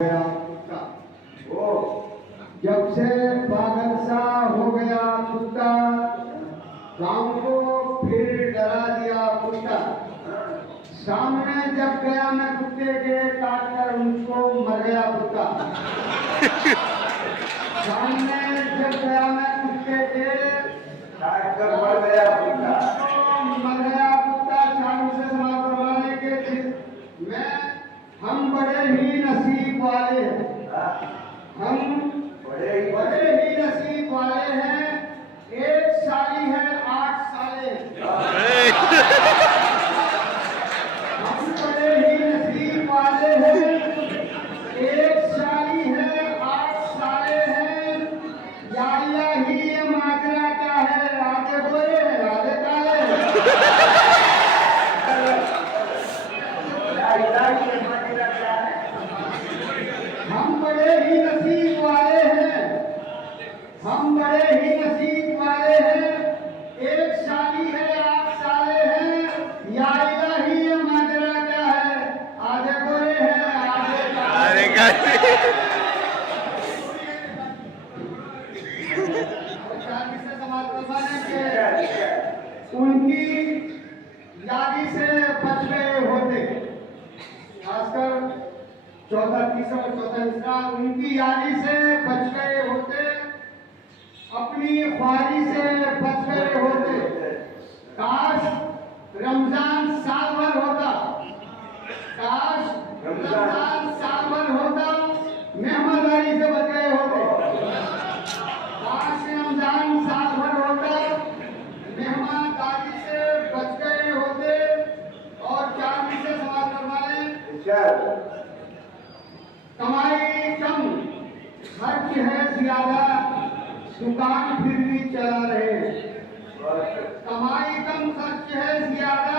गया कुत्ता। ओ जब से पागल सा हो गया कुत्ता, गांव को फिर डरा दिया कुत्ता। सामने जब गया मैं कुत्ते के, काट कर उनको मर गया कुत्ता। सामने जब गया मैं कुत्ते के, काट कर मर गया कुत्ता। मर गया कुत्ता चाकू से समा करवाने के फिर मैं, हम बड़े ही नसीब वाले हैं, हम बड़े ही नसीब वाले हैं। एक साली है 8 साले, हम बड़े ही नसीब वाले हैं। एक साली है 8 साले हैं। या ही ये माजरा क्या है, आधे गोरे हैं आधे काले हैं। हम बड़े ही नसीब वाले हैं, हम बड़े ही नसीब वाले हैं। एक साली है 8 साले हैं। या इलाही ये माजरा क्या है, आधे गोरे हैं आधे काले। उनकी यादी से बच गए होते, खासकर चौथा तीसरा और चौथा तीसरा, उनकी यादी से बच गए होते, अपनी ख्वारी से बच गए होते। काश रमजान साल भर होता, काश रमजान साल भर होता, मेहमानदारी से बच गए होते। काश रमजान साल भर होता, मेहमानदारी से बच गए होते। और 4 विषय सवाल करवाए। कमाई कम, खर्च है ज्यादा, दुकान फिर भी चला रहे। कमाई कम, खर्च है ज्यादा,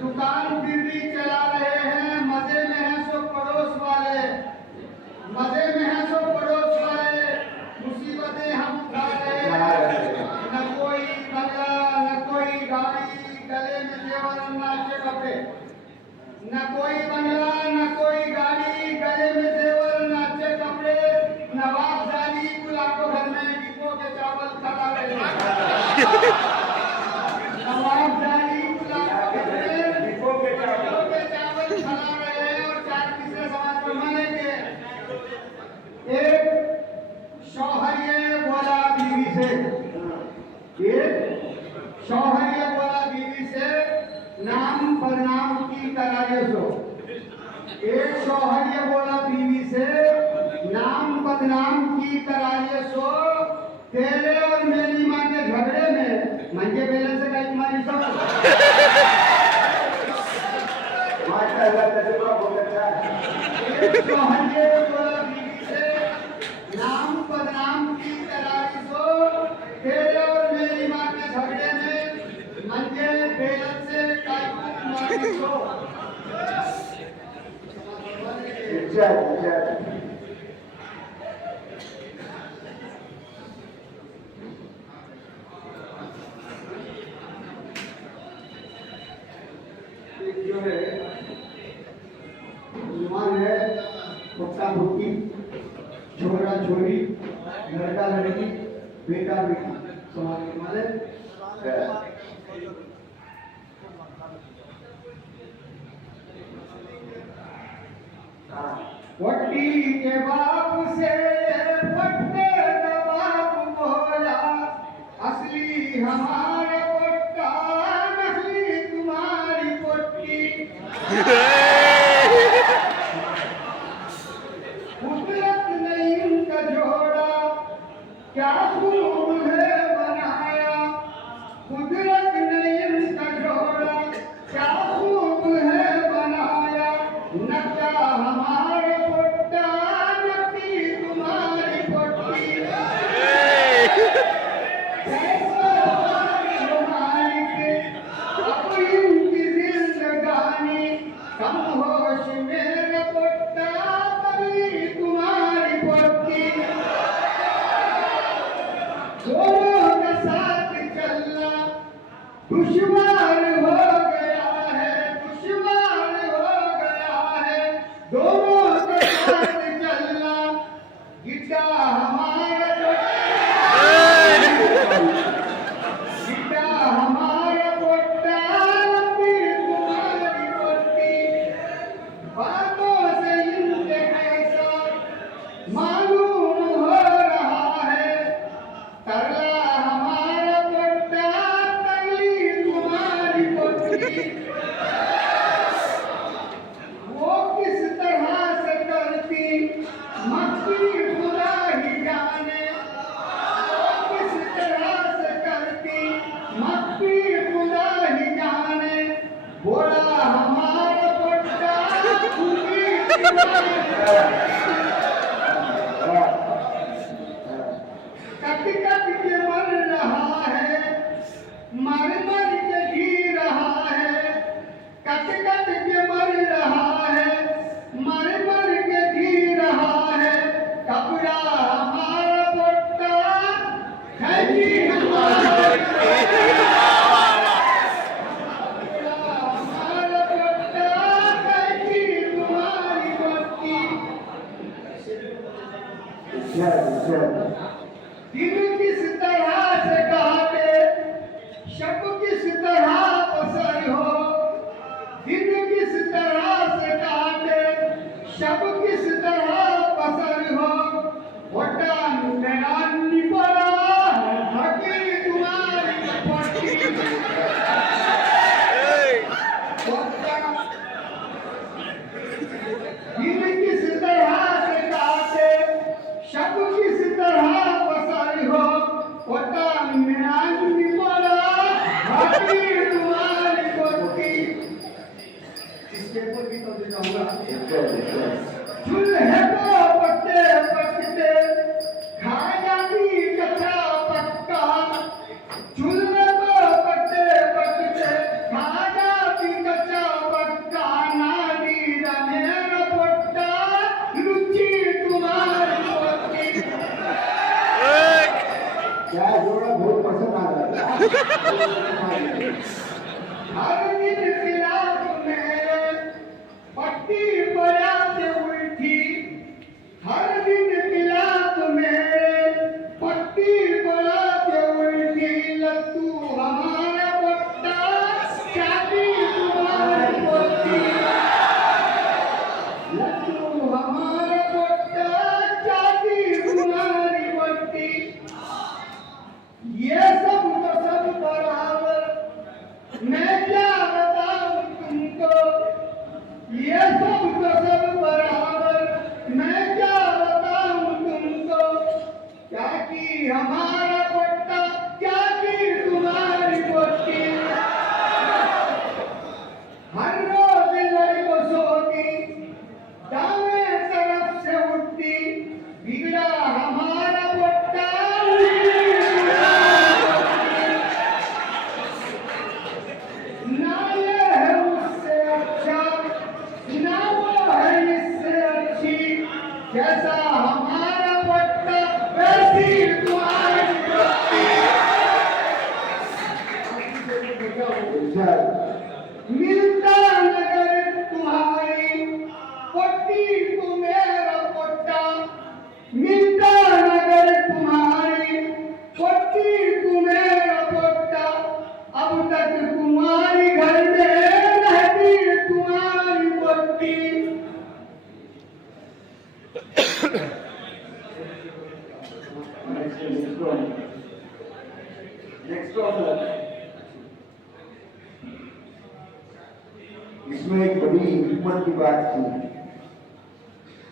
दुकान फिर भी चला रहे हैं। मजे में है सो पड़ोस वाले, मजे में है सो पड़ोस वाले, मुसीबतें हम उठा रहे हैं। न कोई बंगला न कोई गाड़ी, गले में जेवर न अच्छे कपड़े। न कोई बंगला न कोई गाड़ी, गले में जेवर न अच्छे कपड़े। नवाबजादी गुलाब घर में डिपो के चावल खा रहे हैं। नवाबजादी गुलाब घर में डिपो के चावल खा रहे हैं। और 4 तीसरे समाज पर मानेंगे। एक शौहर ये बोला बीवी से, एक शौहर ये बोला बीवी से, नाम बदनाम की कराए सो। एक शौहर ये बोला बीवी से, नाम बदनाम की कराए सो। तेरे और मेरी माँ के झगड़े में मंजे बेलन से कहीं तुम्हारी सो। एक शौहर ये बोला बीवी से, नाम बदनाम की कराए सो। तेरे और मेरी माँ के झगड़े में मंजे बेलन से कहीं तुम्हारी सो। जो है मुसलमान है, पक्का भूखी, छोरा छोरी, लड़का लड़की, बेटा बेटी, समाज के माने। वट्टी के बाप से पट्टे का बाप बोला, असली हमारे पोट्टा, नकली तुम्हारी पोट्टी। कुदरत ने इनका जोड़ा, क्या खूब है बनाया। कुदरत ने इनका जोड़ा, क्या खूब है बनाया। नक्का हमारे पोट्टा, नकली तुम्हारी पोट्टी। मालिक अब इनकी जिंदगानी, कट कट के मर रहा है, मर मर के जी रहा है, कट कट के मर रहा है, मर मर के जी रहा है, कपड़ा हमारा पोटा है जी हमारा दिन किस तरह से काटे, शब किस तरह पसर हो, दिन किस तरह से काटे, शब किस तरह पसर हो, वोटा मेरा निपड़ा हकी तुम्हारी पट्टी दिन किस तरह से काटे, शब किस तरह पसारी हो, वोटा मेरा निपड़ा हकी तुम्हारी पट्टी। इसके ऊपर भी तो दिखाऊंगा। चूल्हे को पकते पकते खा जाती कच्चा पक्का, चूल्हे को पकते पकते खा जाती कच्चा पक्का, नारी रमेर पोटा रुचि तुम्हारी पोती। क्या जोड़ा बहुत पसंद आ रहा है। हर दिन खिलाफ मेरे पट्टी बजाते उल्टी, हर दिन खिलाफ मेरे पट्टी बजाते उल्टी, लत्तू हमारा पट्टा चाटी तुम्हारी पोती, लत्तू हमारा पट्टा चाटी तुम्हारी पोती। ये सब तो सब बराबर, मैं क्या बताऊं तुमको, ये सब तो सब बराबर, मैं क्या बताऊं तुमको, क्या की हमारा पट्टा, क्या की तुम्हारी पोती। हर रोज लड़को सोती, दावे तरफ से उठती, बिगड़ा हमारा पट्टा ना ये है उससे अच्छा, ना वो है इससे अच्छी, जैसा हमारा पट्टा वैसी तुम्हारी पट्टी। मिलता नगर तुम्हारी पट्टी को मेरा पट्टा, मिलता नगर तुम्हारी पट्टी को मेरा पट्टा, अब तक तुम्हारी घर में रहती तुम्हारी पट्टी। इसमें एक बड़ी हिम्मत की बात थी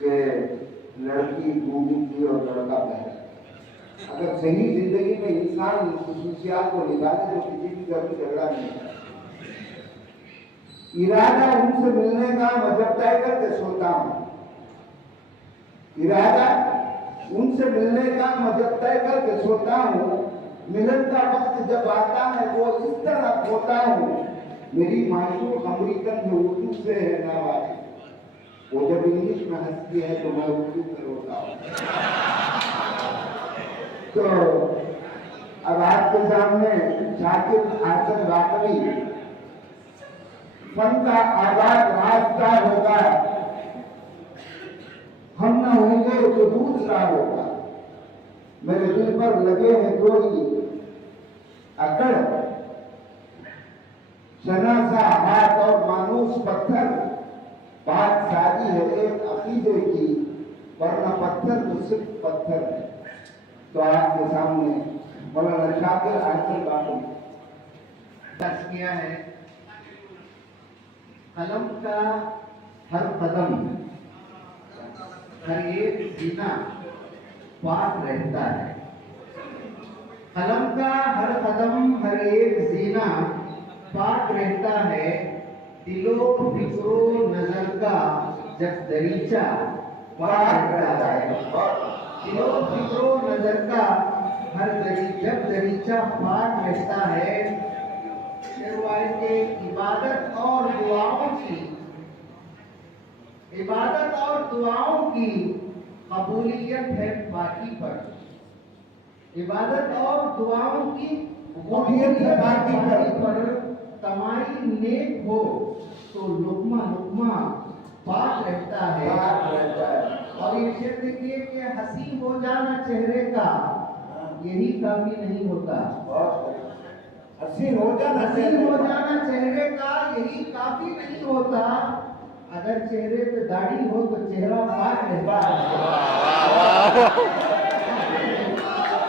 कि लड़की बूढ़ी थी और लड़का पहला। अगर सही जिंदगी में इंसान खुशियात को निकाले तो किसी की कभी झगड़ा नहीं है। इरादा उनसे मिलने का मैं जब तय करके सोता हूँ, इरादा उनसे मिलने का मैं जब तय करके सोता हूँ, मिलन का वक्त जब आता है वो इस तरह खोता हूँ, मेरी माशूक अमेरिकन जो उर्दू से है नावाज, वो जब इंग्लिश में हंसती है तो मैं उर्दू में रोता हूँ। तो अब आपके सामने शाकिर हासन वाकवी, फन का आगाज रास्ता होगा, हम न होंगे तो दूसरा होगा, मेरे दिल पर लगे हैं कोई अकड़, शनासा हाथ और मानूस पत्थर, बात सारी है एक अकीदे की, वरना पत्थर तो सिर्फ पत्थर है। तो आपके सामने मौलाना शाकिर हासन वाकवी किया है, कलम का हर कदम हर एक सीना पाक रहता है, कलम का हर कदम हर एक सीना पाक रहता है, दिलो फिक्रो नजर का जब दरीचा पाक रहता है। दिलो फिक्रो नजर का हर जब दरीचा पाक रहता है, फिर के इबादत और दुआओं की कबूलियत है बाकी पर। इबादत और दुआओं की कबूलियत है बाकी पर। तमाई नेक हो तो लुकमा लुकमा पाक रहता है। और ये शेर देखिए कि हसीन हो जाना चेहरे का यही काफी नहीं होता। हसीन हो जाना चेहरे का यही काफी नहीं होता। अगर चेहरे पे दाढ़ी हो तो चेहरा पाक रहता है।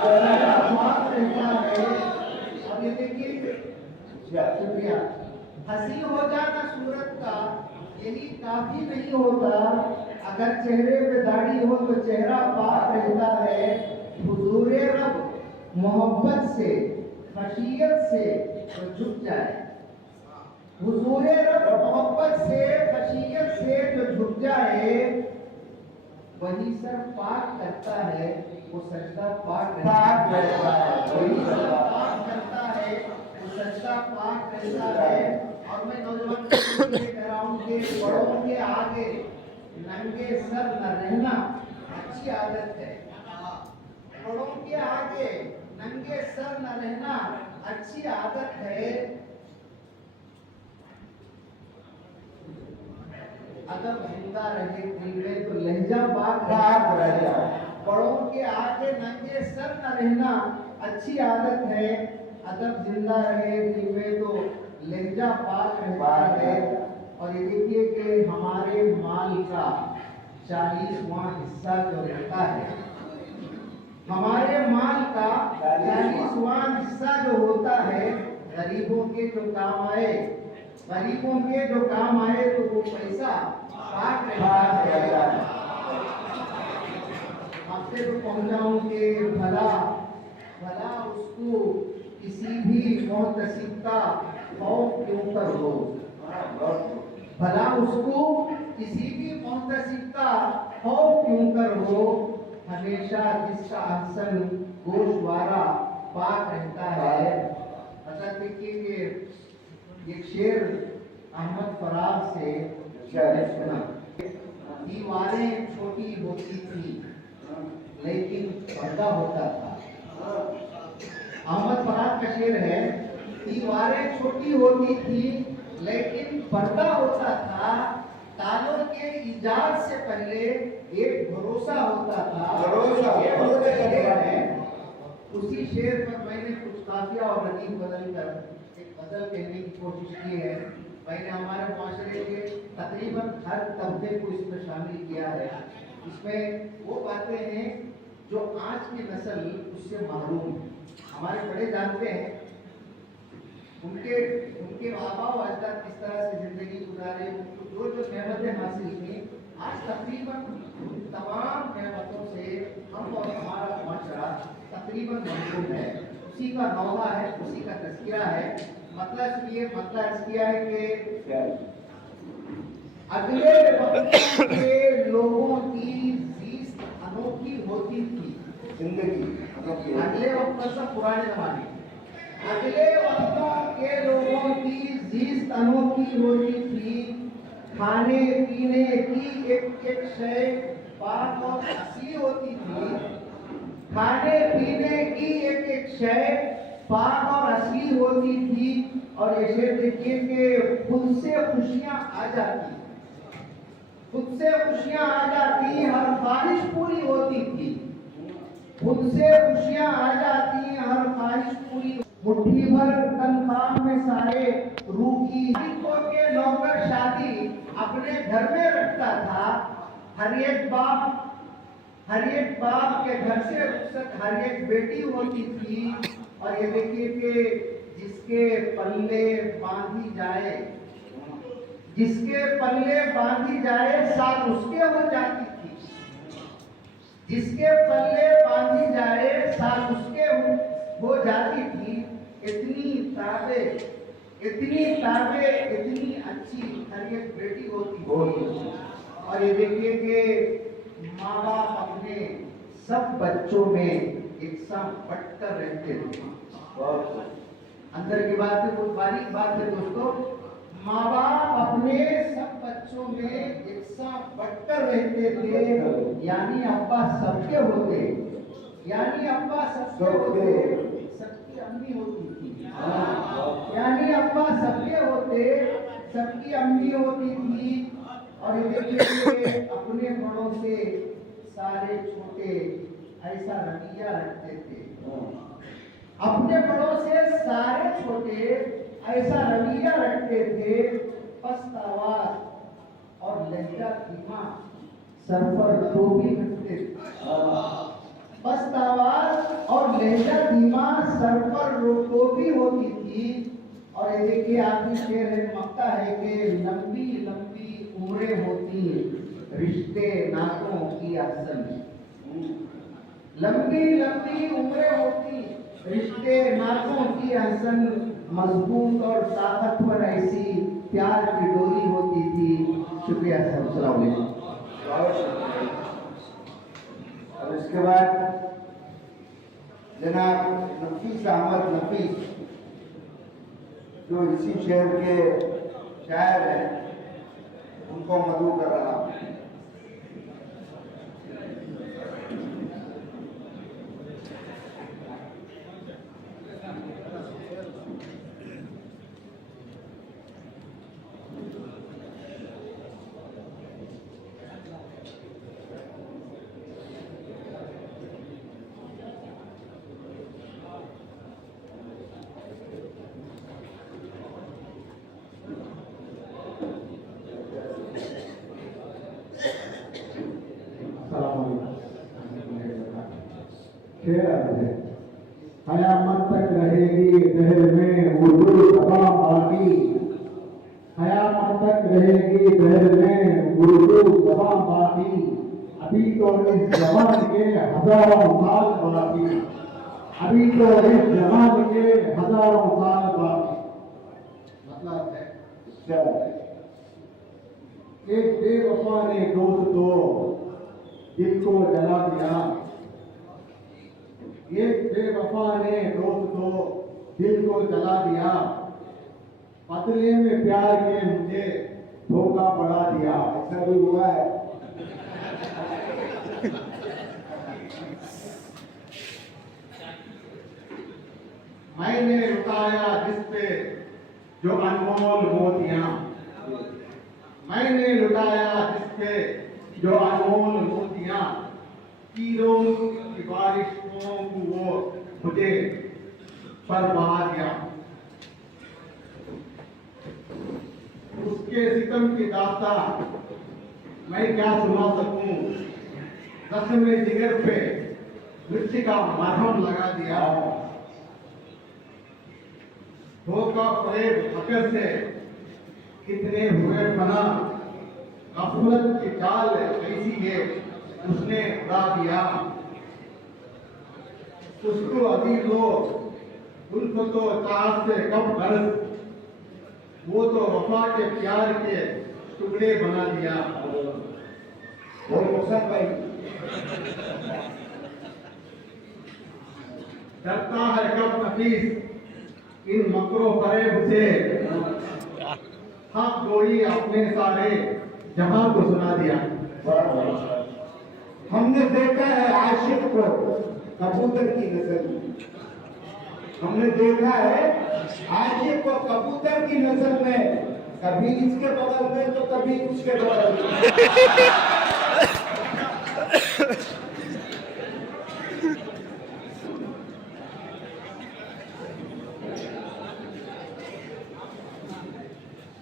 चेहरा पाक रहता है। और ये देखिए, शुक्रिया, हसीन हो जाना सूरत का यही काफी नहीं होता। अगर चेहरे पे दाढ़ी हो तो चेहरा पाक रहता है। हुजूरे रब मोहब्बत से खशियत से तो झुक जाए। हुजूरे रब मोहब्बत से खशियत से जो झुक जाए, वही सर पाक करता है, वो सजदा पाक रहता है। वही सर पाक करता है, वो सजदा पाक रहता है। और मैं नौजवान को कह रहा हूँ कि बड़ों के आगे नंगे सर न रहना अच्छी आदत है। बड़ों के आगे नंगे सर न रहना अच्छी आदत है। अगर जिंदा रहे दिल में तो लहजा पाक रह जाए। बड़ों के आगे नंगे सर न रहना अच्छी आदत है। अदब जिंदा रहे दिल में तो लहजा पाक रहता है। और ये देखिए कि हमारे माल का 40वां हिस्सा जो रहता है, हमारे माल का 40वां हिस्सा जो होता है, गरीबों के जो काम आए, गरीबों के जो काम आए तो वो पैसा पाक रहता है। आपसे तो पहुंचाऊं कि भला उसको किसी भी मोहतसिब का खौफ क्यों कर हो। भला उसको किसी भी मोहतसिब का खौफ क्यों कर हो। हमेशा जिसका अहसन गोशवारा पाक रहता है। मतलब देखिए कि एक शेर अहमद फराज से सुना। दीवारें छोटी होती थी लेकिन पर्दा होता था। अहमद फराज का शेर है, दीवारें छोटी होती थी लेकिन पर्दा होता था। तालों के इजाद से पहले एक भरोसा होता था। उसी शेर पर मैंने कुछ काफिया और रतीब बदल कर एक गजल कहने की कोशिश की है। मैंने हमारे माशरे के तकरीबन हर तबके को इसमें शामिल किया है। इसमें वो बातें हैं जो आज की नस्ल उससे महरूम है। हमारे बड़े जानते हैं उनके आबा व अजदाद किस तरह से जिंदगी गुजारे, जो नेमतें हासिल की। आज तकरीबन तमाम नेमतों से हम और हमारा माशरा तकरीबन महरूम है। उसी का नौहा है, उसी का तज़किरा है। मतलब किया है कि अगले वक्त के लोगों की जीस्त अनोखी होती थी। जिंदगी अगले वक्त मतलब पुराने जमाने, अगले वक्तों के लोगों की जीस्त अनोखी होती थी। खाने पीने की एक एक शय पाक और असली होती थी। खाने पीने की एक एक शय पाक और असली होती थी। और ये शेर देखिए कि खुद से खुशियां आ जाती, खुद से खुशियां आ जाती, हर ख्वाहिश पूरी होती थी। खुद से खुशियां आ जाती, हर ख्वाहिश पूरी। मुट्ठी भर तनख्वाह में सारे रूखी के नौकर शादी अपने घर में रखता था। हर एक बाप के घर से रुखसत हर एक बेटी होती थी। और ये देखिए कि जिसके पल्ले बांधी जाए साथ उसके हो जाती थी। जिसके पल्ले बांधी जाए साथ उसके हो जाती थी। इतनी अच्छी हर एक बेटी होती। और ये देखिए कि माँ बाप अपने सब बच्चों में एक साथ बटकर रहते थे। अंदर की बात है, बहुत बारीक बात है दोस्तों। माँ बाप अपने सब बच्चों में एक साथ बटकर रहते थे, यानी अब्बा सबके होते, यानी अब्बा सबके होते, सबकी अम्मी होती थी। यानी अब्बा सबके होते, सबकी अम्मी होती थी। और ये देखिए अपने बड़ों से सारे छोटे ऐसा रवैया रखते थे। अपने बड़ों से सारे छोटे ऐसा रवैया रखते थे। पछतावा और लहजा धीमा, सर पर टोपी रखते थे। पछतावा और लहजा धीमा, सर पर टोपी होती थी। और ये देखिए आखिरी शेर है, मक्ता है कि लंबी लंबी उम्रें होती, रिश्ते नातों की असल। लंबी लंबी उम्रें होती, रिश्ते नातों की हसन, मजबूत और ताकतवर ऐसी प्यार की डोरी होती थी। शुक्रिया सर, अस्सलाम वालेकुम। और इसके बाद जनाब नफीस अहमद नफीस, जो इसी शहर के शायर हैं, उनको मदऊ कर रहा हूँ। कयामत तक रहेगी दिल में उर्दू ज़बान बाकी, कयामत तक रहेगी दिल में उर्दू ज़बान बाकी। अभी तो इस ज़बान के हजारों साल बाकी, अभी तो इस ज़बान के हजारों साल बाकी। मतलब है एक बेवफा ने दोस्त तो दिल को जला दिया, एक बेवफा ने दोस्त तो दिल को जला दिया। बदले में प्यार के मुझे धोखा बढ़ा दिया। ऐसा भी हुआ है। मैंने लुटाया जिस पे जो अनमोल मोतियां, मैंने लुटाया जिस पे जो अनमोल मोतियां, तीरों की बारिशों को वो मुझे पर बहा दिया। उसके सितम की दास्तां मैं क्या सुना सकूं, जख्म जिगर पे मिर्ची का मरहम लगा दिया। धोखा फरेब फकर से कितने हुए फना, गफलत की चाल ऐसी है उसने उड़ा दिया। उसको अभी लोग उल्फतो चाहत से कब बरस, वो तो वफा के प्यार के टुकड़े बना दिया। वो मुसन भाई डरता है कब नफीस इन मकरों फरेब से, हक गोई अपने सारे जहां को सुना दिया। हमने देखा है आशिक को कबूतर की नजर में, हमने देखा है आशिक को कबूतर की नजर में, कभी इसके बगल में तो कभी उसके बगल में।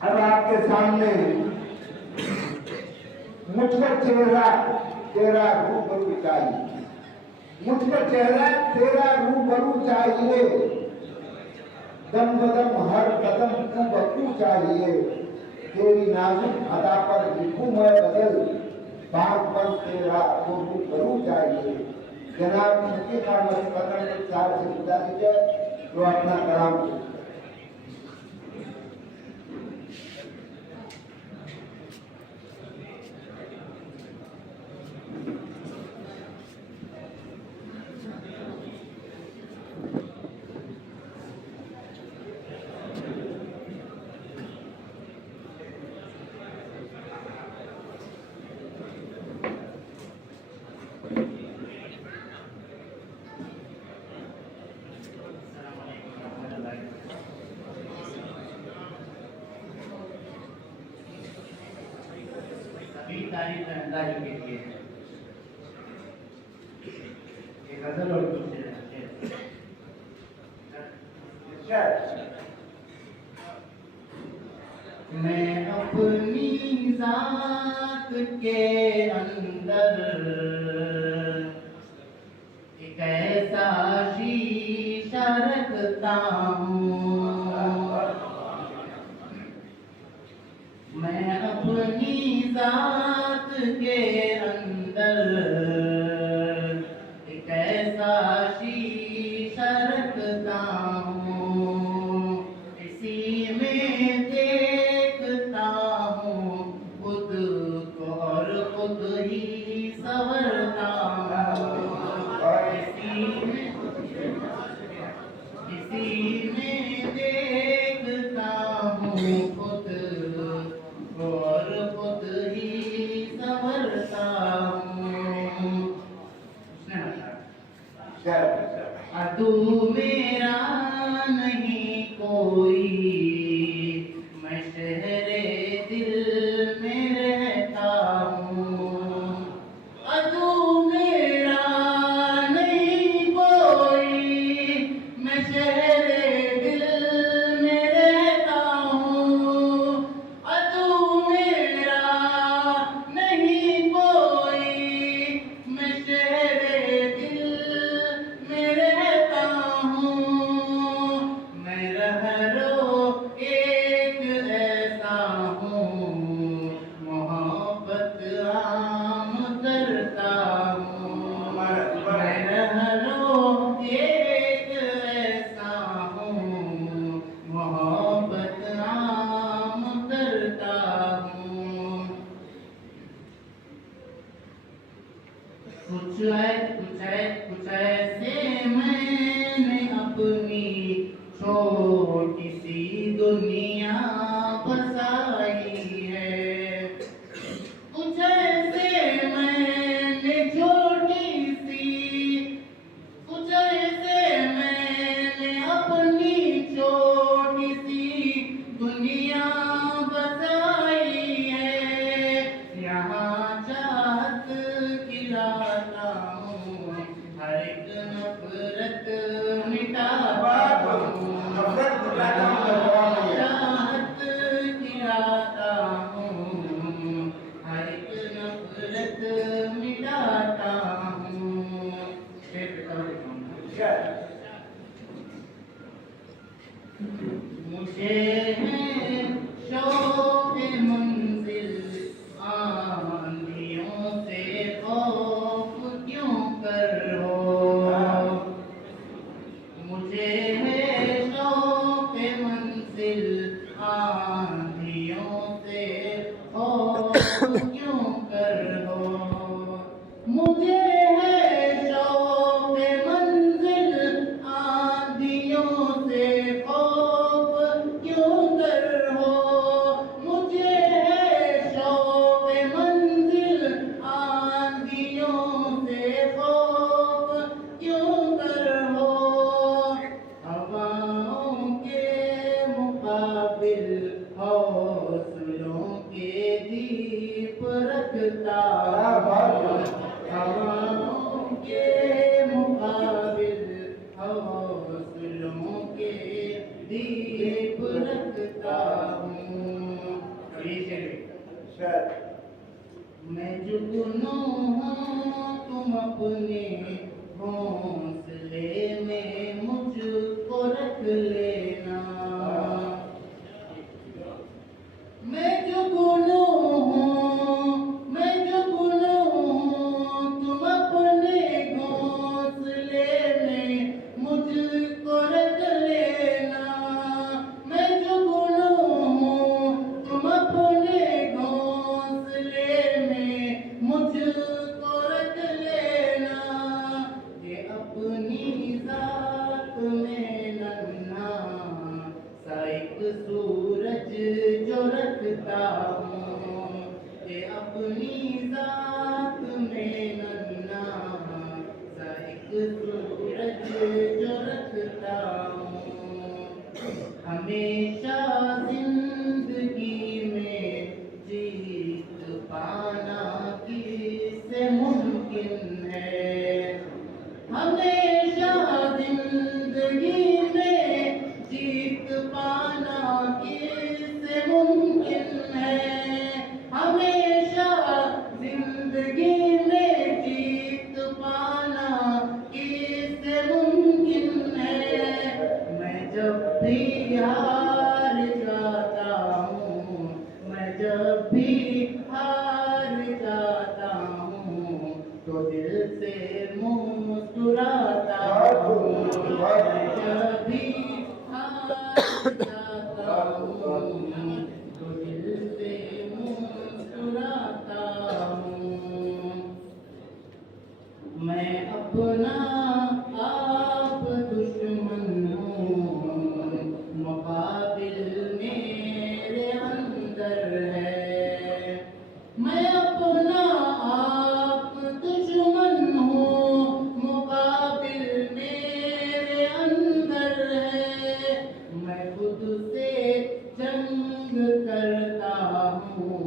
अब आपके सामने मुझ पर चेहरा तेरा रूबरू चाहिए, मुझ पर चेहरा तेरा रूबरू चाहिए, दम बदम हर कदम तू बतू चाहिए। तेरी नाजुक अदा पर लिखूं मैं बदल, बाग पर तेरा तो रूबरू चाहिए। जनाब शकील अहमद पतन साहब से बता दीजिए तो अपना कलाम। एक गजल और दूसरे मैं अपनी जात के अंदर एक ऐसा शीशा रखता हूँ, मैं अपनी जात के अंदर एक ऐसा शीशा रखता हूँ, इसी में देखता हूँ खुद को और खुद ही संवरता हूँ, इसी में देखता हूँ खुद को और खुद ही संवरता हूँ। अदू मेरा नहीं कोई, मैं शहरे दिल में रहता हूँ, अदू मेरा नहीं कोई, मैं शहरे दिल में रहता हूँ, अदू मेरा नहीं कोई, मैं शहरे दिल में रहता हूँ, मैं रहरो एक ऐसा हूँ, मोहब्बत आम करता हूँ, मैं रहरो एक ऐसा हूँ, मोहब्बत आम करता हूँ। कुछ ऐसे मैंने अपनी छोटी सी दुनिया बसाई है, कुछ ऐसे मैंने छोटी सी, कुछ ऐसे मैंने अपनी छोटी सी दुनिया बसाई है, यहाँ चाहत खिलाता हूँ, हर एक नफरत मिटाता हूँ, चाहत खिलाता हूँ, हर एक नफरत मिटाता हूँ। मुझे है शौक़ मंजिल, आंधियों से खौफ क्यों कर हो, मुझे है शौक़ मंजिल, आंधियों से खौफ क्यों कर हो, मुझे है शौक़ मंजिल, आंधियों से खौफ क्यों कर हो, मुझे है शौक़ मंजिल, आंधियों से खौफ क्यों कर हो, हवाओं के मुकाबिल हौसलों के दीप रखता हूँ, हवाओं के मुकाबिल हौसलों के दीप रखता हूँ। मैं जुगनू हूँ तुम अपने घोंसले में मुझको रख लेना, मैं जुगनू हूँ, मैं जुगनू हूँ तुम अपने घोंसले में मुझको रख लेना, मैं जुगनू हूँ तुम अपने घोंसले में मुझको रख लेना, जिंदगी में जीत पाना किससे मुमकिन है, हमेशा जिंदगी में जीत पाना किससे मुमकिन है। मैं जब भी हार जाता हूँ, मैं जब भी हार जाता हूँ, तो दिल से मुस्कुराता हूँ। मैं जब भी हार जाता हूँ, तो दिल से मुस्कुराता हूँ। मैं अपना आप दुश्मन हूँ, मुकाबिल मेरे अंदर है। मैं अपना आप दुश्मन हूँ, मुकाबिल मेरे अंदर है। मैं खुद से जंग करता हूँ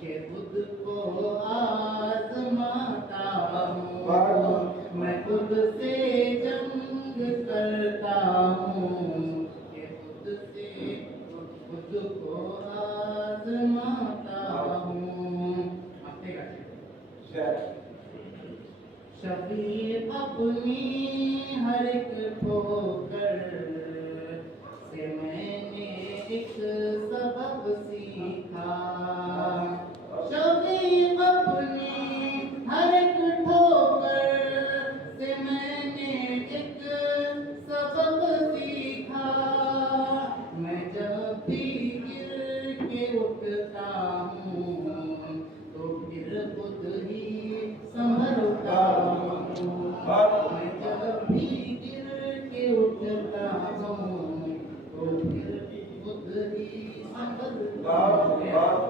कि खुद को आजमाता हूँ। मैं खुद से जंग करता हूँ कि खुद को आजमाता हूँ। शफीक अपनी हर एक ठोकर से मैंने एक सबक सीखा। शफीक अपनी हर एक ठोकर से मैंने एक सबक सीखा। मैं जब भी गिर के उठता हूँ, तो फिर खुद ही संभलता हूँ। मैं जब भी गिर के उठता हूँ, तो फिर खुद ही संभलता हूँ।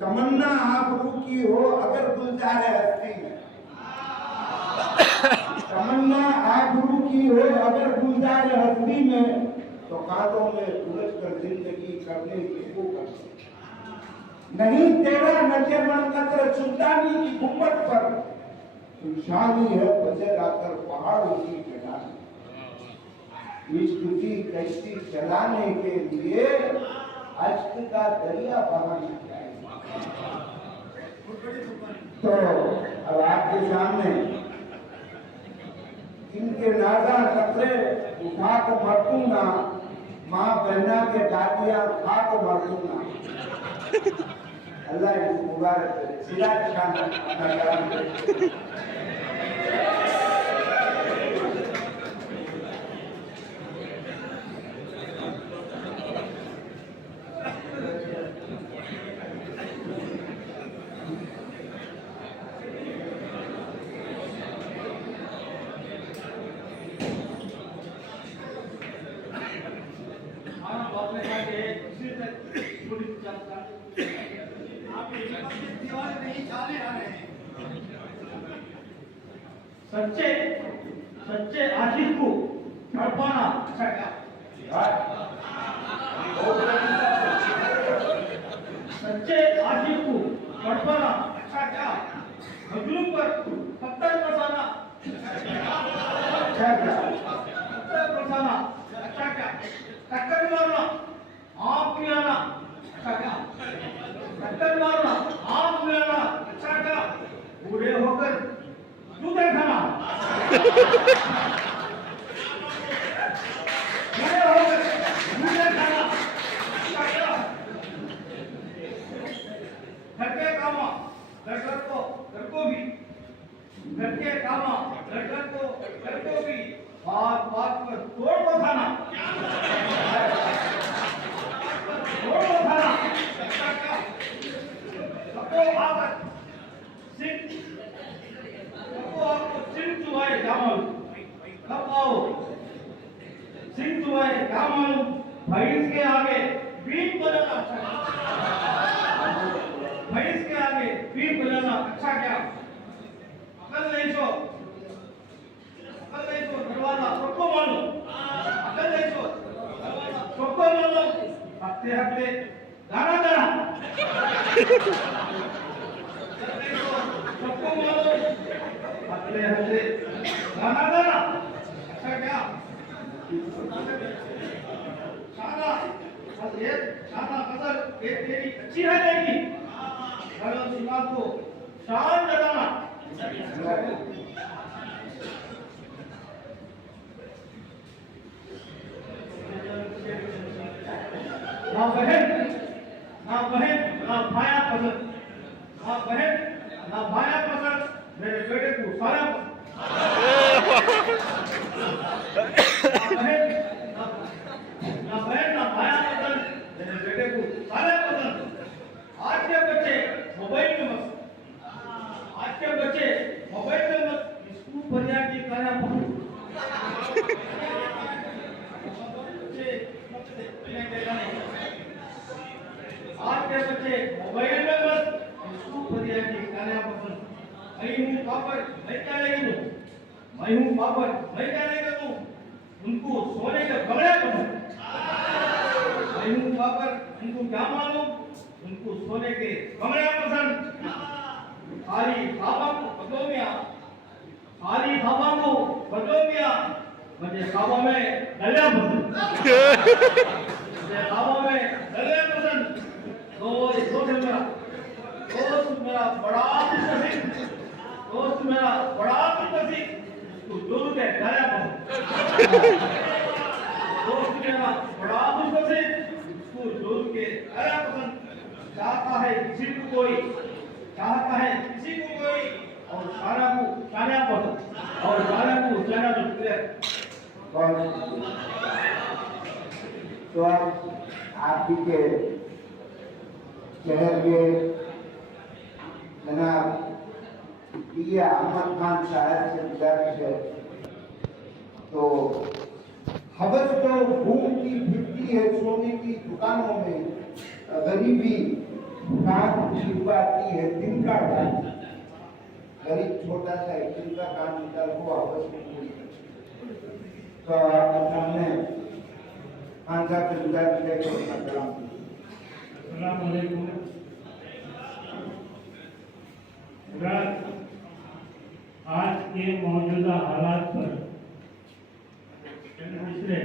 तमन्ना आबरू की हो अगर गुलजार हस्ती में, तमन्ना आबरू की हो अगर गुलजार हस्ती में, तो कांटों में उलझ कर जिंदगी करने की वो कर नहीं। तेरा नजर कतर सुल्तानी की गुम्बद पर निशानी है बजर आकर पहाड़ों की चढ़ानी। इश्क की कश्ती चलाने के लिए अश्क का दरिया बहाना चाहिए। तो अब आपके सामने इनके नाजा नखरे उठा को भरतूंगा, माँ बहना के दादिया खा को भरतूंगा। अल्लाह इनको मुबारक करे, सिराज खान अपना काम करे। सच्चे सच्चे आशिक को तड़पाना अच्छा क्या? सच्चे आशिक को तड़पाना अच्छा क्या? मजलूम पर पत्थर बरसाना अच्छा क्या? पत्थर बरसाना अच्छा क्या? टक्कर मारना आँख मिलाना अच्छा क्या? टक्कर मारना आँख मिलाना अच्छा क्या? बूढ़े होकर जूते खाना बूढ़े होकर जूते खाना अच्छा क्या? घर के कामा घर को भी घर के कामा घर को भी बात बात पर तोड़ को खाना तोड़ को खाना अच्छा क्या? सबको आकर सिंह सिंह चुहाए क्या मालूम कब आओ? सिंह चुहाए क्या मालूम? भैंस के आगे बीट बजाना भैंस के आगे बीट बजाना अच्छा क्या? अकल नहीं सो दरवाजा सबको मालूम। अकल नहीं सो दरवाजा सबको मालूम। हफ्ते हफ्ते गाना गाना सबको मालूम। हफ्ते हफ्ते गाना गाना अच्छा क्या शाबाश बस ये शाबाश गजल ये तेरी अच्छी है लेकिन चलो दिमाग को शान लगाना ना बहन ना भाया पसंद ना बहन ना भाया पसंद मेरे बेटे को सारा ना बहन ना भाया पसंद मेरे बेटे को सारे पसंद आज के बच्चे मोबाइल में मस्त आज के बच्चे मोबाइल में मस्त स्कूल परिवार की कार्य आज के बच्चे मोबाइल में बस स्कूल परिवार की कार्य पसंद मैं हूँ पापड़ मैं क्या लेगी दूँ मैं हूँ पापड़ मैं क्या लेगा दूँ उनको सोने के बगड़े पसंद मैं हूँ पापड़ उनको क्या मालूम उनको सोने के बगड़े पसंद खाली खाबा को बदलो मिया खाली खाबा को बदलो मिया मुझे खाबा में दलिया पसंद मुझे खाबा में दलिया पसंद दोस्त मेरा बड़ा मुस्तफिक दोस्त मेरा बड़ा मुस्तफिक उसको दूर के दया पसंद दोस्त मेरा बड़ा मुस्तफिक उसको दूर के दया पसंद चाहता है किसी को कोई चाहता है किसी को कोई और सारा को चाहना पसंद और सारा को चाहना तो आप ही के शहर के जनाब ये अहमद खान साहब से गुजारिश है तो हवस तो घूमती फिरती है सोने की दुकानों में गरीबी काम छिपाती है दिन का काम गरीब छोटा सा एक दिन का काम निकाल को हवस में पूरी तो हमने खान साहब से गुजारिश है कि अपना काम आज के मौजूदा हालात पर दूसरे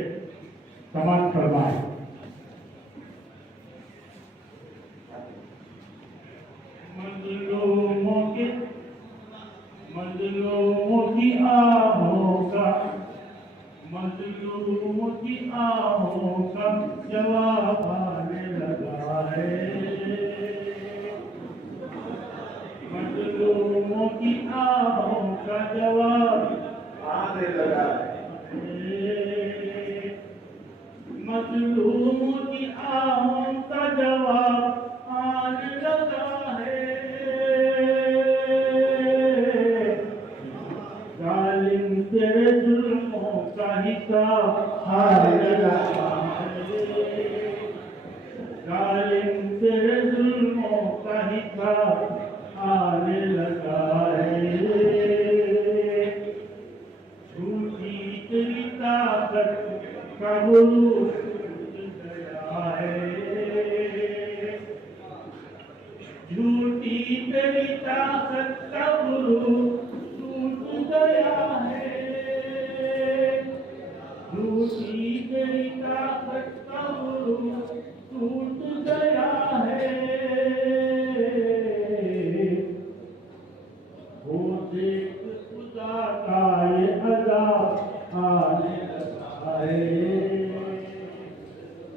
समाज फरमाए मजलूमों की आहों का जवाब आने लगा है मजलूमों की आहों का जवाब आने लगा मजलूमों की आहों का जवाब आने लगा है जालिम तेरे जुल्मों का हिसाब आने लगा है जालिम तेरे जुल्मों का हिसाब आने लगा है झूठी तेरी ताकत का गुरूर टूट गया है झूठी तेरी ताकत का गुरूर टूट गया है झूठी तेरी ताकत का गुरूर टूट गया है वो देख खुदा का ये अज़ाब आने लगा है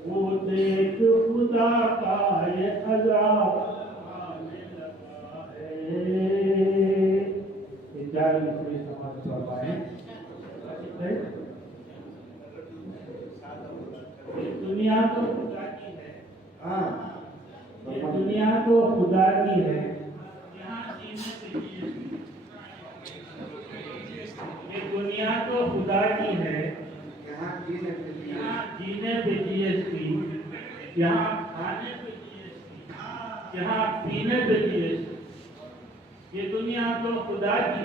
वो देख खुदा का ये अज़ाब आने लगा है चार दूसरी समाज फरमाएं दुनिया तो खुदा की है हाँ ये दुनिया तो खुदा की है यहाँ जीने पे ये दुनिया तो खुदा की है यहाँ जीने के लिए यहाँ जीने पे जीएसटी यहाँ खाने पे जीएसटी यहाँ पीने पे जीएसटी ये दुनिया तो खुदा की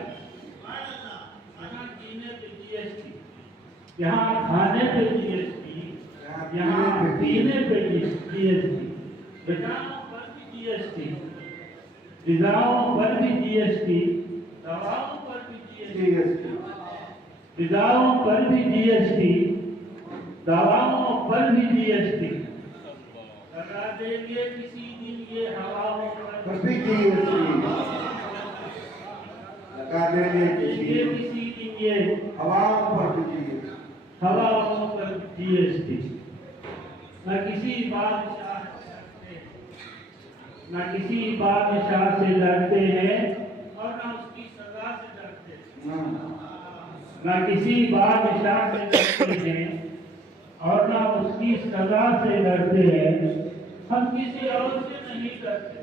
यहाँ जीने पे जीएसटी यहाँ खाने पे जीएसटी यहाँ पीने पे जीएसटी दुकानों पर भी जीएसटी ग़िज़ाओं पर भी जीएसटी दवाओं पर भी जीएसटी विदाओं पर भी जीएसटी, दवाओं पर भी जीएसटी, लगा देंगे किसी दिन ये हवाओं पर भी जीएसटी लगा देंगे ये किसी दिन ये हवाओं पर भी जीएसटी। हवाओं पर जीएसटी। न किसी बादशाह से डरते हैं, न किसी बादशाह से डरते हैं और न उसकी सजा से डरते हैं। न किसी बादशाह से डरते हैं और न उसकी सजा से डरते हैं। हम किसी और से नहीं डरते,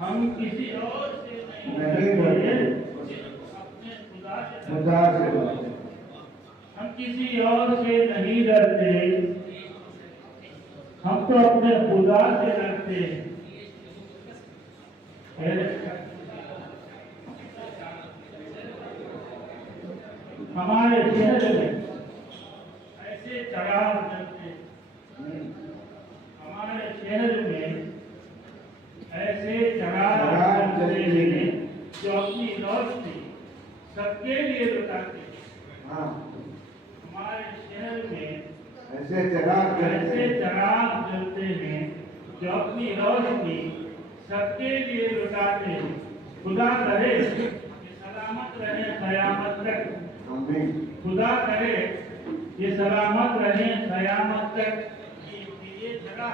हम किसी और से नहीं डरते, अपने खुदा से डरते। हम किसी और से नहीं डरते, हम तो अपने खुदा से डरते हैं। हमारे शहर में ऐसे चराग जलते, हमारे शहर में ऐसे चराग जलते हैं जो अपनी रोशनी सबके लिए लुटाते हैं। हमारे शहर में ऐसे चराग जलते हैं जो अपनी रोशनी सबके लिए लुटाते हैं। खुदा करे ये सलामत रहे क़यामत तक, खुदा करे ये सलामत रहे क़यामत तक। ये जरा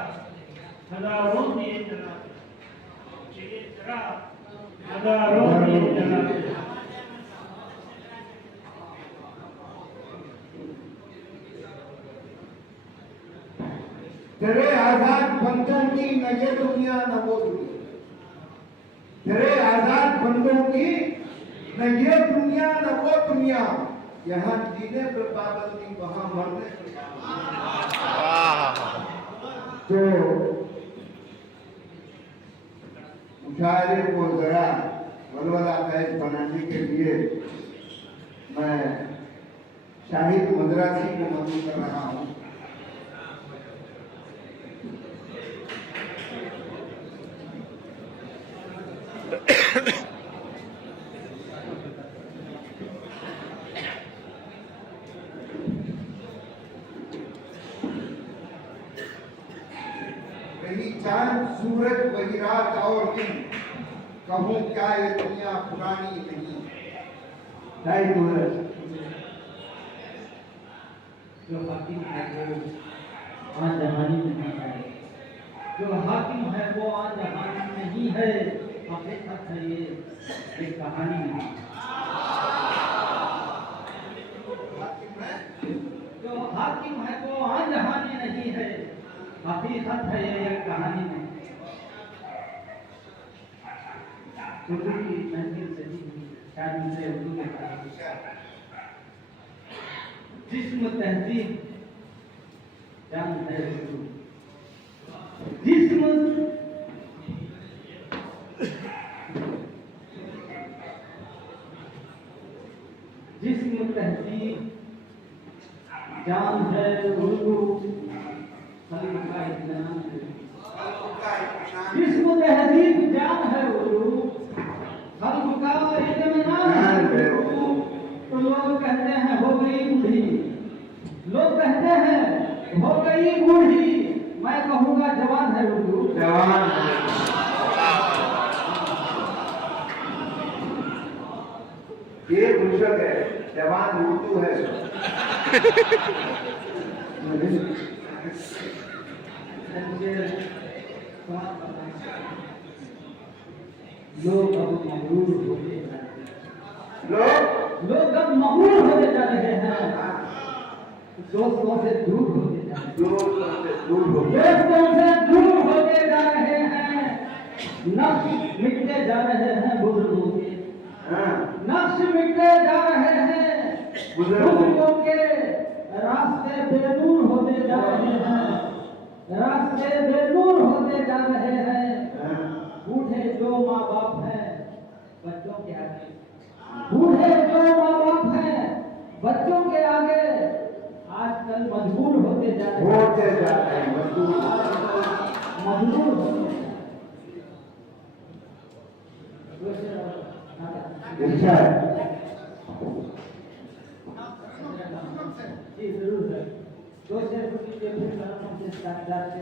हजारों दिए जलाते, ये जरा हजारों दिए जलाते। तेरे आजाद बंदों की न ये दुनिया न वो दुनिया, तेरे आजाद बंदों की न ये दुनिया न वो दुनिया, यहाँ जीने पर पाबंदी वहाँ मरने पर पाबंदी। तो मुशायरे को जरा वलवला कैद बनाने के लिए मैं शाहिद मद्रासी को मदद कर रहा हूँ। वही चांद सूरज वही रात और दिन, कहूँ क्या ये दुनिया पुरानी नहीं। जो हाकिम है वो आज जहानी नहीं है, जो हाकिम है वो आज जहानी नहीं है। हकीकत है ये कहानी नहीं। जो हाकिम है वो आज जहानी नहीं है, हकीकत है ये कहानी नहीं। उर्दू की महफिल से ही शायद मुझे उर्दू के जिस्म तहजीब जान है उर्दू, जिस्म जिस्म तहजीब जान है उर्दू, खलील का इत्मीनान है। जिस्म तहजीब जान है उर्दू, खलील का इत्मीनान है। तो लोग कहते हैं हो गई बूढ़ी, लोग कहते हैं हो गई बूढ़ी, मैं कहूँगा जवान है उर्दू, जवान ये मुश्किल है, जवान उर्दू है। लोग अब मगरूर होते जा रहे हैं, लोग अब मगरूर होते जा रहे हैं, दोस्तों से दूर होते जा रहे हैं, दोस्तों से दूर होते जा रहे हैं। नक्श मिटते जा रहे हैं बुजुर्गों के, नक्श मिटते जा रहे हैं बुजुर्गों के, रास्ते बेनूर होते जा रहे हैं, रास्ते बेनूर होते जा रहे हैं। बूढ़े जो माँ बाप हैं बच्चों के आगे, बूढ़े जो माँ बाप हैं बच्चों के आगे आजकल मजबूर होते जा रहे हैं, मजबूर होते अच्छा जी जरूर है। दो शेर कीजिए फिर हम से स्टार्ट से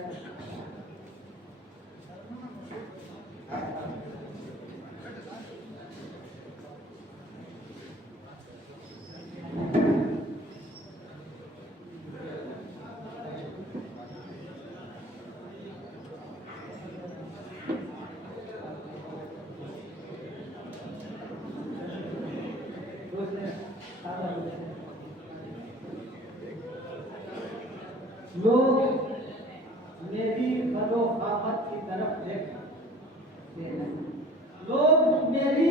लोग मेरी खदोखामत की तरफ देखते हैं। लोग मेरी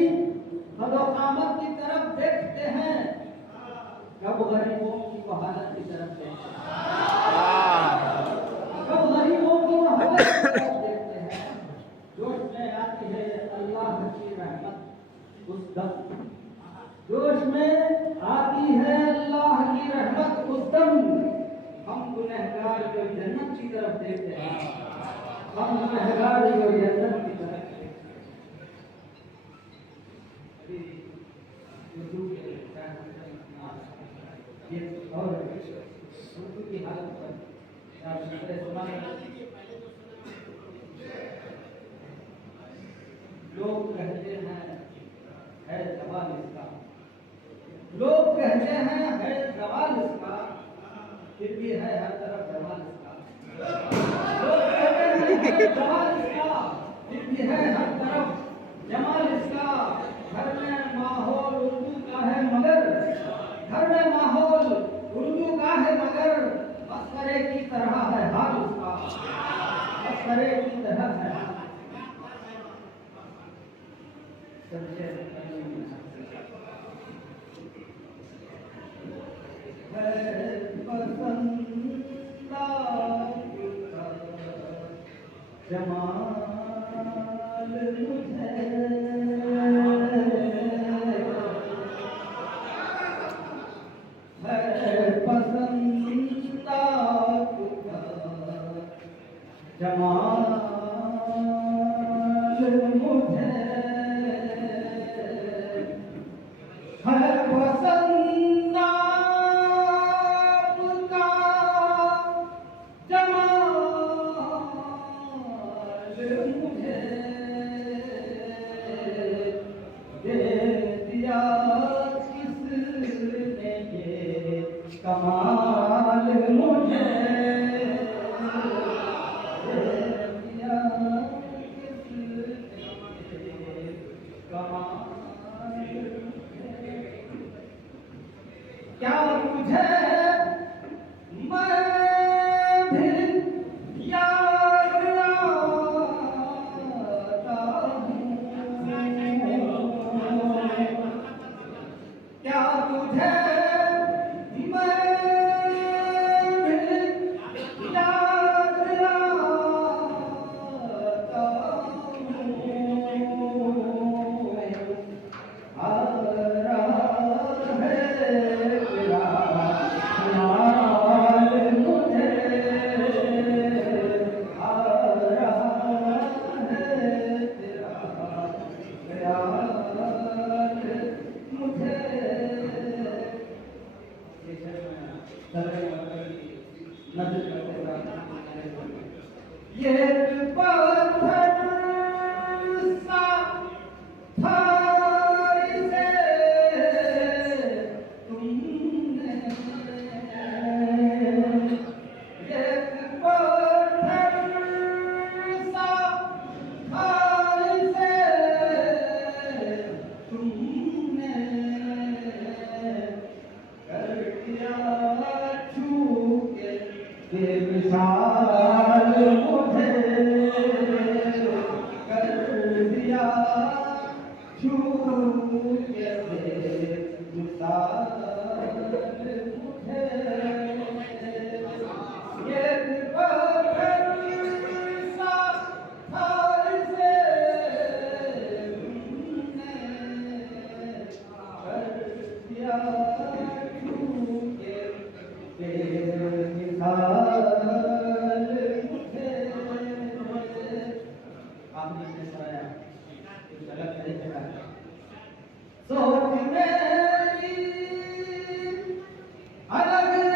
खदोखामत की तरफ देखते हैं, कब गरीबों की वहालत की तरफ देखते हैं, कब गरीबों की वहालत की तरफ देखते हैं। जोश में आती है अल्लाह की रहमत उस दम, जोश में आती है अल्लाह की रहमत उस दम, हम गुनहगार को जन्नत की तरफ देखते हैं, हम गुनहगार को जन्नत की तरफ देखते हैं। अभी उर्दू के ये और उर्दू की हालत पर आप लोग कहते हैं है जवाल इसका, लोग कहते हैं है जवाल इसका, फिर भी है हर तरफ जवाल इसका। लोग कहते हैं जवाल इसका, फिर भी है हर तरफ जमाल इसका। घर में माहौल उर्दू का है मगर, घर में माहौल उर्दू का है मगर, मस्करे की तरह है हाल उसका, मस्करे की तरह है। जमाल मुझे है पसंदा तुझा, जमाल मुझे है पसंदा तुझा, जमाल मुझे दे दिया किसने ये कमाल मुझे, दे दिया किसने ये कमाल मुझे। क्या मुझे मैं भी याद आता हूँ, क्या तुझे मैं भी याद आता हूँ। आ रहा है तेरा ख्याल मुझे, आ रहा है तेरा ख्याल मुझे। ये पत्थर सा था इसे तुमने, ये पत्थर सा था इसे तुमने, कर दिया छू के बेमिसाल मुझे, कर दिया छू के बेमिसाल मुझे। ये पत्थर सा था इसे तुमने, कर दिया छू के बेमिसाल मुझे। आपने इसमें सुनाया कुछ अलग तरीके का। सोच मेरी अलग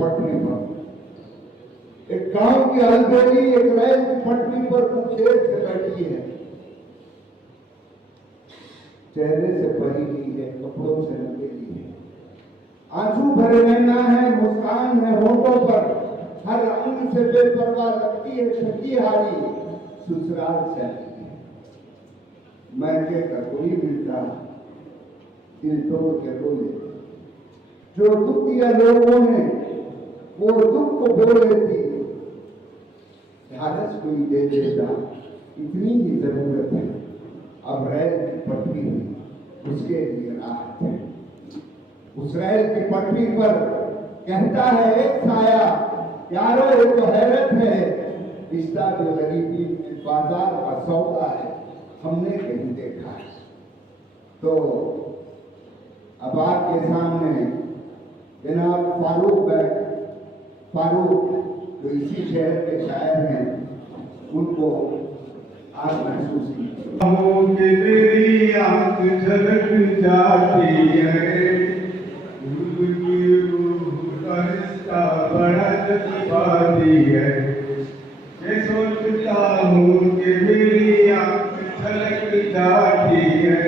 पटरी पर एक गांव की अलबेली एक रेल की पटरी पर मुखेर से बैठी है, चेहरे से भरी हुई है, कपड़ों से लपेटी है, आंसू भरे नैना है, मुस्कान है होठों पर, हर अंग से बेपरवाह लगती है, थकी हारी ससुराल से आई है। मैं कहकर कोई मिलता दिल तोड़ के बोले, जो दुख दिया लोगों ने वो दुख को बोल लेती, ढाढ़स कोई दे देता, इतनी ही जरूरत है। अब रेल की पटरी उसके लिए राहत है। उस रेल की पटरी पर कहता है एक साया, यारो ये तो हैरत है, रिश्ता जो गरीबी में बाजार का सौदा है, हमने कहीं देखा है। तो अब आपके सामने जनाब फारूक जो इसी शहर के शायर हैं, उनको आप महसूस कीजिए। कि मेरी आंख झलक जाती है, भूल की रूह का रिश्ता बड़ा जज्बाती है। मैं सोचता हूँ कि मेरी आंख झलक जाती है,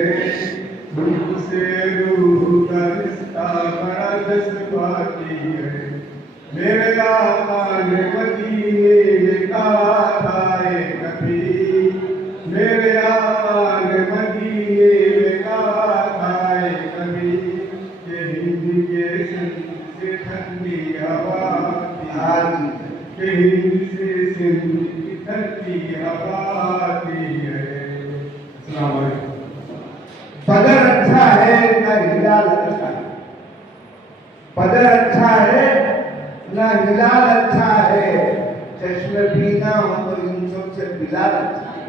भूल से रूह का रिश्ता बड़ा जज्बाती है। मेरे आका ने मदीने में कहा था कभी, मेरे आका ने मदीने में कहा था कभी, कि हिंद के सिंध से ठंडी हवा आती है, कि हिंद से सिंध की ठंडी हवा आती है। अस्सलाम वालेकुम। बदर अच्छा है ना हिलाल अच्छा है, बदर अच्छा है ना हिलाल अच्छा है, चश्मे पीना हो तो इन सब से बिलाल अच्छा है।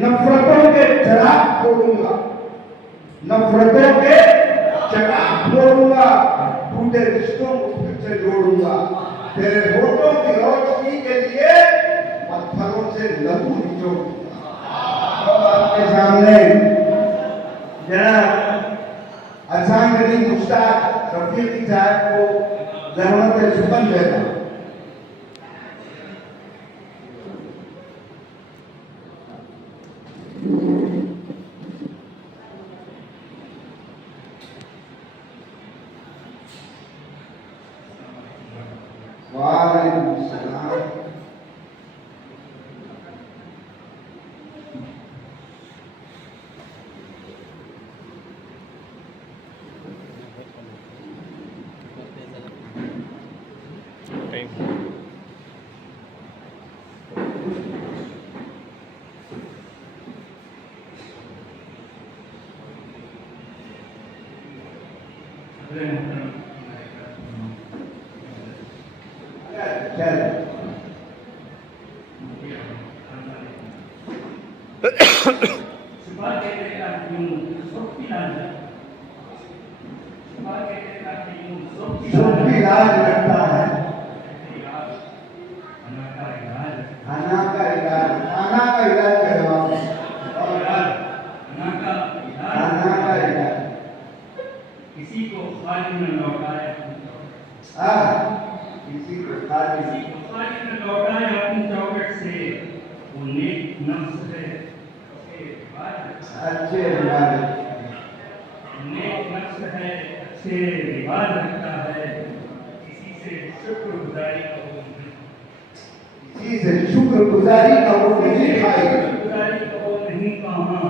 नफरतों के चराग फोड़ूंगा, नफरतों के चराग फोड़ूंगा, टूटे रिश्तों को फिर से जोड़ूंगा, तेरे होठों की रोशनी के लिए पत्थरों से लहू निचोड़ूंगा। आपके सामने जनाब असान गनी मुश्ताक रफीकी साहब को जहमत सुपन देना। वालेकुम सलाम। इलाज करता है, खाना का इलाज करवा, खाना का इलाज किसी को खाली में लौटाया, किसी को खाली में लौटाया अपनी चौकट से, वो नेक नफ्स है अच्छे रिवाज, नेक नफ्स है, अच्छे रिवाज रखता है, किसी से शुक्रगुजारी का वो नहीं, किसी से शुक्रगुजारी का वो नहीं खाई, शुक्रगुजारी का वो नहीं कहा,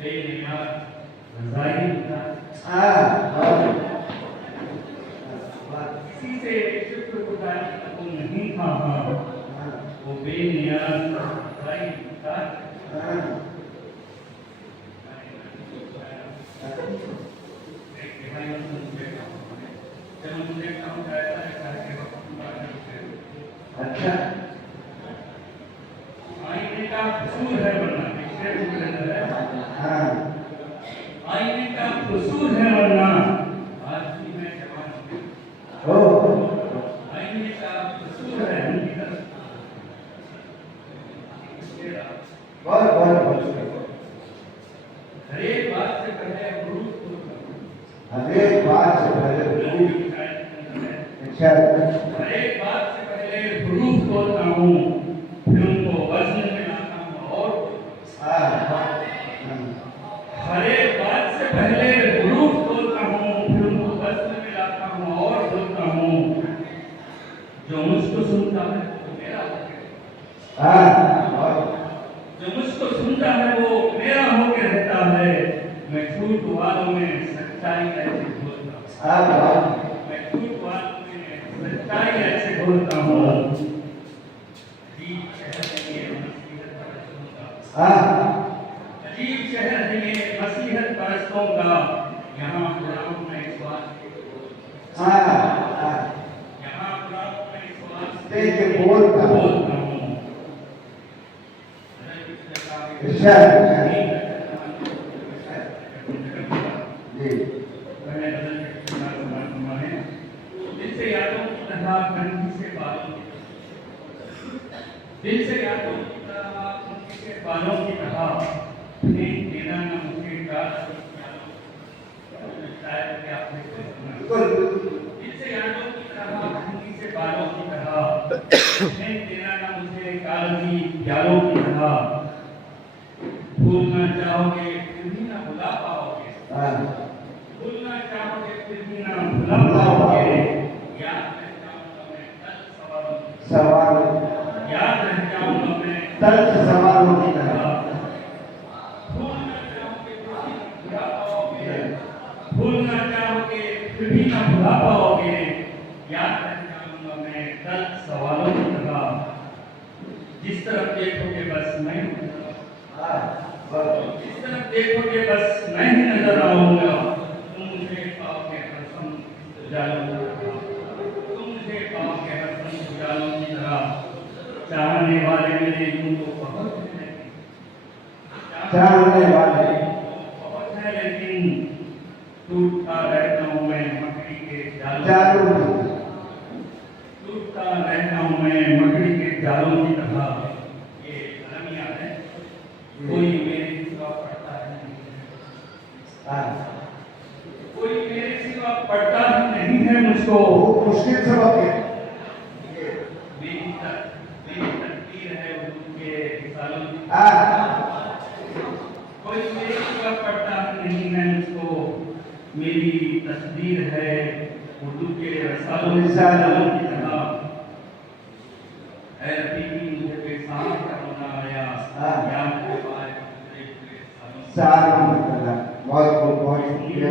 बेनियाज रज़ाई का, किसी से शुक्रगुजारी का वो नहीं कहा, वो बेनियाज रज़ाई का। अच्छा आईने का कसूर है वरना, हाँ आईने का कसूर है हर एक बात से पहले अच्छा हर एक बात से पहले हुरूफ बोलता हूँ, फिर उनको वज़न में लाता हूँ और हर एक बात से पहले हुरूफ बोलता हूँ, फिर उनको वज़न में लाता हूँ और बोलता हूँ। जो मुझको सुनता है वो मेरा जो मुझको सुनता है वो मेरा होके रहता है। मैं झूठ वालों में सच्चाई ऐसे बोलता हूँ, मैं झूठ वालों में सच्चाई ऐसे बोलता हूँ। अजीब शहर है ये मसीहत परस्तों का, यहाँ खुदाओं में इस बात यहाँ खुदाओं में इस बात से बोलता हूँ। दिल से यादों की तरह कंघी से बालों की दिल से यादों की तरह कंघी से बालों की तरह फेंक देना न मुझे शायद कि आपने दिल से यादों की तरह कंघी से बालों की तरह फेंक देना न मुझे कागजी प्यालों की तरह। भूलना चाहोगे फिर भी ना भुला पाओगे, भूलना चाहोगे फिर भी ना भुला पाओगे। याद रह जाऊंगा मैं कल सवाल याद रह जाऊंगा मैं तर्क सवालों की तरह। भूलना चाहोगे फिर भी ना भुला पाओगे, भूलना चाहोगे फिर भी ना भुला पाओगे। याद रह जाऊंगा मैं कल सवालों की तरह। जिस तरफ देखोगे बस मैं जिस तरफ देखोगे बस मैं ही नजर आऊंगा। तुम मुझे पाओगे हरसम उजालों की तरह, तुम मुझे पाओगे हरसम उजालों की तरह। चाहने वाले मेरे यूं तो बहुत हैं, चाहने वाले बहुत है लेकिन टूटता रहता हूँ मैं मकड़ी के जालों चारों टूटता रहता हूँ मैं मकड़ी के जालों की तरह। ये अलमिया है, कोई मेरे सिवा पढ़ता है नहीं, कोई मेरे सिवा पढ़ता ही नहीं है मुझको। मुश्किल सबक है। मेरी तकदीर है उर्दू के रिसालों की, कोई मेरे सिवा पढ़ता ही नहीं है मुझको। मेरी तकदीर है उर्दू के रिसालों की तरह। ऐ रफ़ीकी मुझे बेसार करना आया, याद के बाद सारा बहुत बहुत बहुत शुक्रिया।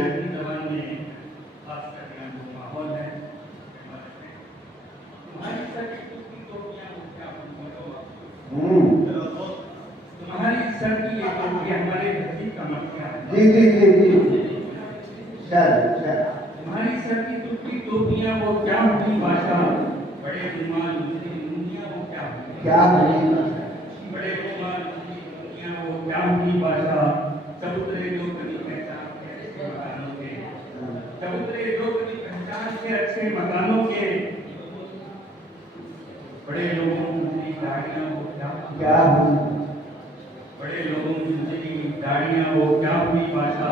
तुम्हारी सर की ये टोपियां हमारे धरती का मक्खिया है। जी जी जी जी चल तुम्हारी सर की टूटी टोपियां वो क्या होगी भाषा। बड़े गुमान दुनिया वो क्या होगी, क्या हुई बड़े गुमान दुनिया वो क्या होगी भाषा। चबूतरे जो कभी पहचान के अच्छे मकानों के, चबूतरे जो कभी पहचान के अच्छे मकानों के। बड़े लोगों की गाड़ियां वो क्या हुई बड़े लोगों की दाढ़ियां वो क्या हुई भाषा।